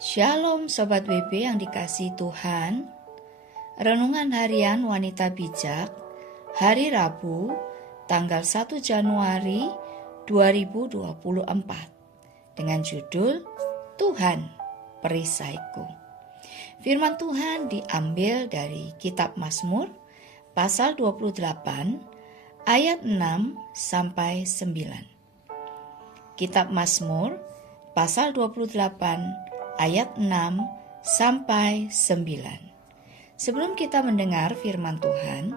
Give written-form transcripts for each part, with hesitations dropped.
Shalom Sobat WB yang dikasihi Tuhan. Renungan Harian Wanita Bijak hari Rabu tanggal 1 Januari 2024 dengan judul Tuhan Perisaiku. Firman Tuhan diambil dari kitab Mazmur pasal 28 ayat 6 sampai 9. Kitab Mazmur pasal 28 ayat 6 sampai 9. Sebelum kita mendengar firman Tuhan,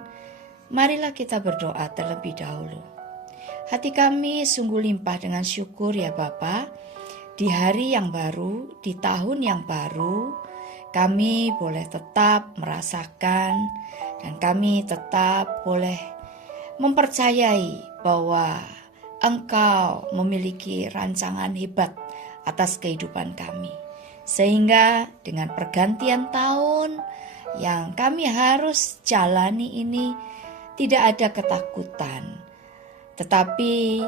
marilah kita berdoa terlebih dahulu. Hati kami sungguh limpah dengan syukur ya Bapa, di hari yang baru, di tahun yang baru, kami boleh tetap merasakan dan kami tetap boleh mempercayai bahwa Engkau memiliki rancangan hebat atas kehidupan kami. Sehingga dengan pergantian tahun yang kami harus jalani ini tidak ada ketakutan, tetapi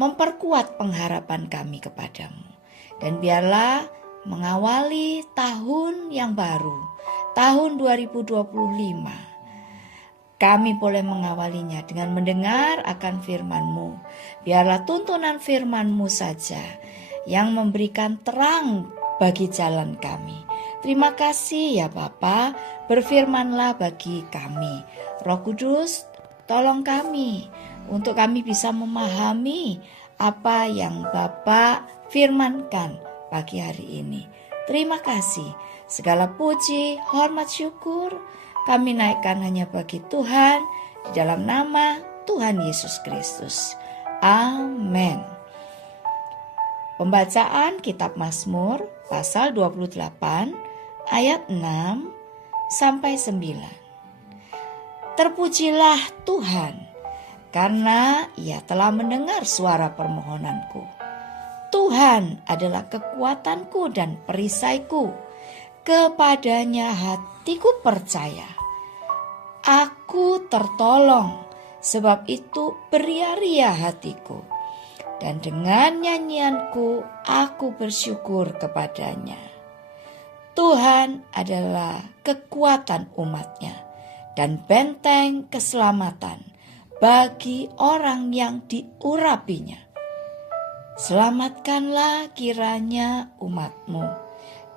memperkuat pengharapan kami kepadamu. Dan biarlah mengawali tahun yang baru, tahun 2025, kami boleh mengawalinya dengan mendengar akan firman-Mu. Biarlah tuntunan firman-Mu saja yang memberikan terang bagi jalan kami. Terima kasih ya Bapa, berfirmanlah bagi kami. Roh Kudus, tolong kami untuk kami bisa memahami apa yang Bapa firmankan pagi hari ini. Terima kasih, segala puji, hormat, syukur kami naikkan hanya bagi Tuhan, di dalam nama Tuhan Yesus Kristus. Amin. Pembacaan kitab Mazmur pasal 28 ayat 6 sampai 9. Terpujilah Tuhan karena Ia telah mendengar suara permohonanku. Tuhan adalah kekuatanku dan perisaiku. Kepadanya hatiku percaya. Aku tertolong, sebab itu beria-ria hatiku. Dan dengan nyanyianku aku bersyukur kepadanya. Tuhan adalah kekuatan umatnya dan benteng keselamatan bagi orang yang diurapinya. Selamatkanlah kiranya umatmu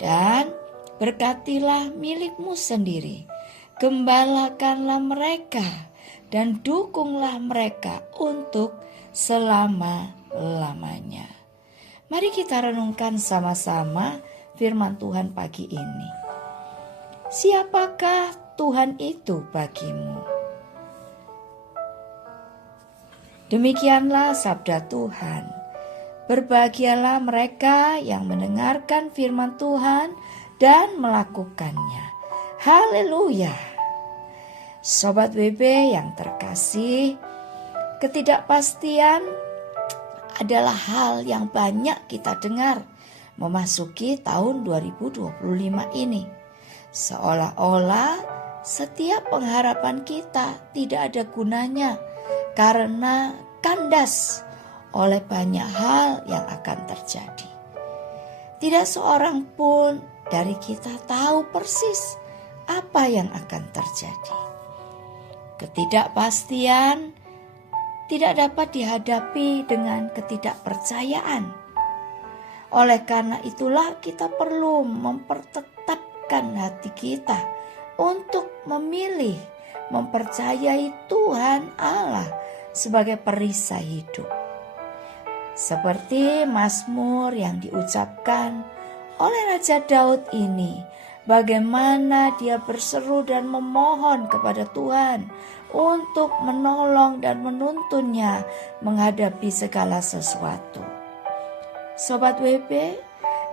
dan berkatilah milikmu sendiri. Gembalakanlah mereka dan dukunglah mereka untuk selama-lamanya. Mari kita renungkan sama-sama firman Tuhan pagi ini. Siapakah Tuhan itu bagimu? Demikianlah sabda Tuhan. Berbahagialah mereka yang mendengarkan firman Tuhan dan melakukannya. Haleluya. Sobat WB yang terkasih, ketidakpastian adalah hal yang banyak kita dengar memasuki tahun 2025 ini. Seolah-olah setiap pengharapan kita tidak ada gunanya karena kandas oleh banyak hal yang akan terjadi. Tidak seorang pun dari kita tahu persis apa yang akan terjadi. Ketidakpastian tidak dapat dihadapi dengan ketidakpercayaan. Oleh karena itulah kita perlu mempertetapkan hati kita untuk memilih, mempercayai Tuhan Allah sebagai perisai hidup. Seperti Mazmur yang diucapkan oleh Raja Daud ini, bagaimana dia berseru dan memohon kepada Tuhan untuk menolong dan menuntunnya menghadapi segala sesuatu. Sobat WB,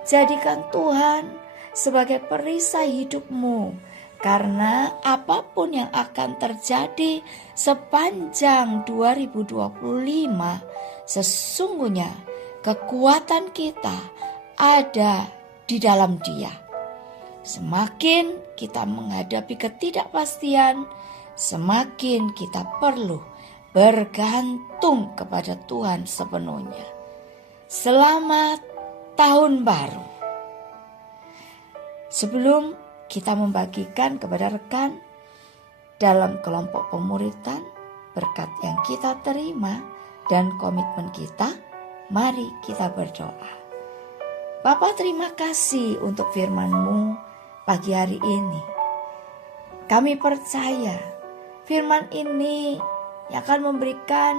jadikan Tuhan sebagai perisai hidupmu, karena apapun yang akan terjadi sepanjang 2025, sesungguhnya kekuatan kita ada di dalam Dia. Semakin kita menghadapi ketidakpastian, semakin kita perlu bergantung kepada Tuhan sepenuhnya. Selamat tahun baru. Sebelum kita membagikan kepada rekan dalam kelompok pemuritan, berkat yang kita terima dan komitmen kita, mari kita berdoa. Bapa, terima kasih untuk firman-Mu pagi hari ini. Kami percaya firman ini yang akan memberikan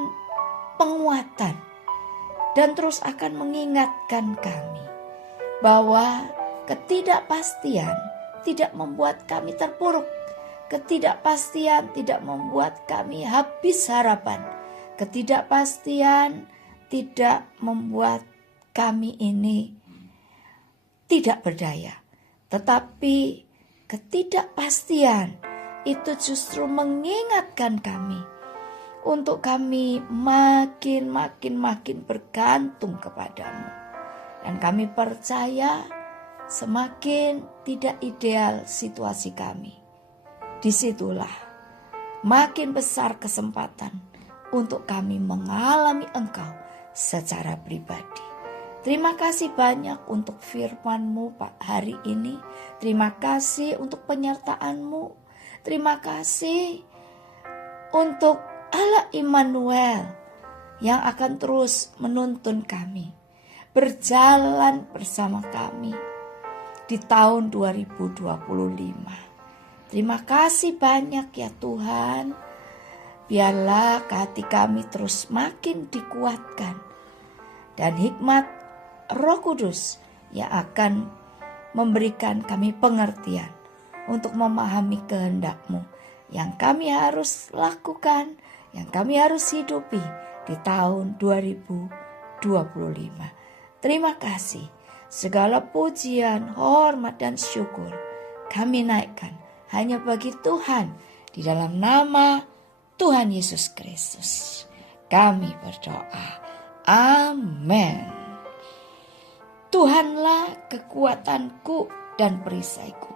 penguatan dan terus akan mengingatkan kami bahwa ketidakpastian tidak membuat kami terpuruk. Ketidakpastian tidak membuat kami habis harapan. Ketidakpastian tidak membuat kami ini tidak berdaya. Tetapi ketidakpastian itu justru mengingatkan kami untuk kami makin bergantung kepadamu. Dan kami percaya semakin tidak ideal situasi kami, disitulah makin besar kesempatan untuk kami mengalami Engkau secara pribadi. Terima kasih banyak untuk firman-Mu hari ini. Terima kasih untuk penyertaan-Mu. Terima kasih untuk Allah Immanuel yang akan terus menuntun kami, berjalan bersama kami di tahun 2025. Terima kasih banyak ya Tuhan. Biarlah hati kami terus makin dikuatkan dan hikmat Roh Kudus yang akan memberikan kami pengertian untuk memahami kehendak-Mu yang kami harus lakukan, yang kami harus hidupi di tahun 2025. Terima kasih. Segala pujian, hormat dan syukur kami naikkan hanya bagi Tuhan, di dalam nama Tuhan Yesus Kristus kami berdoa. Amin. Tuhanlah kekuatanku dan perisaiku.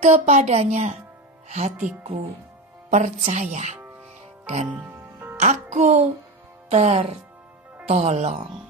Kepadanya hatiku percaya dan aku tertolong.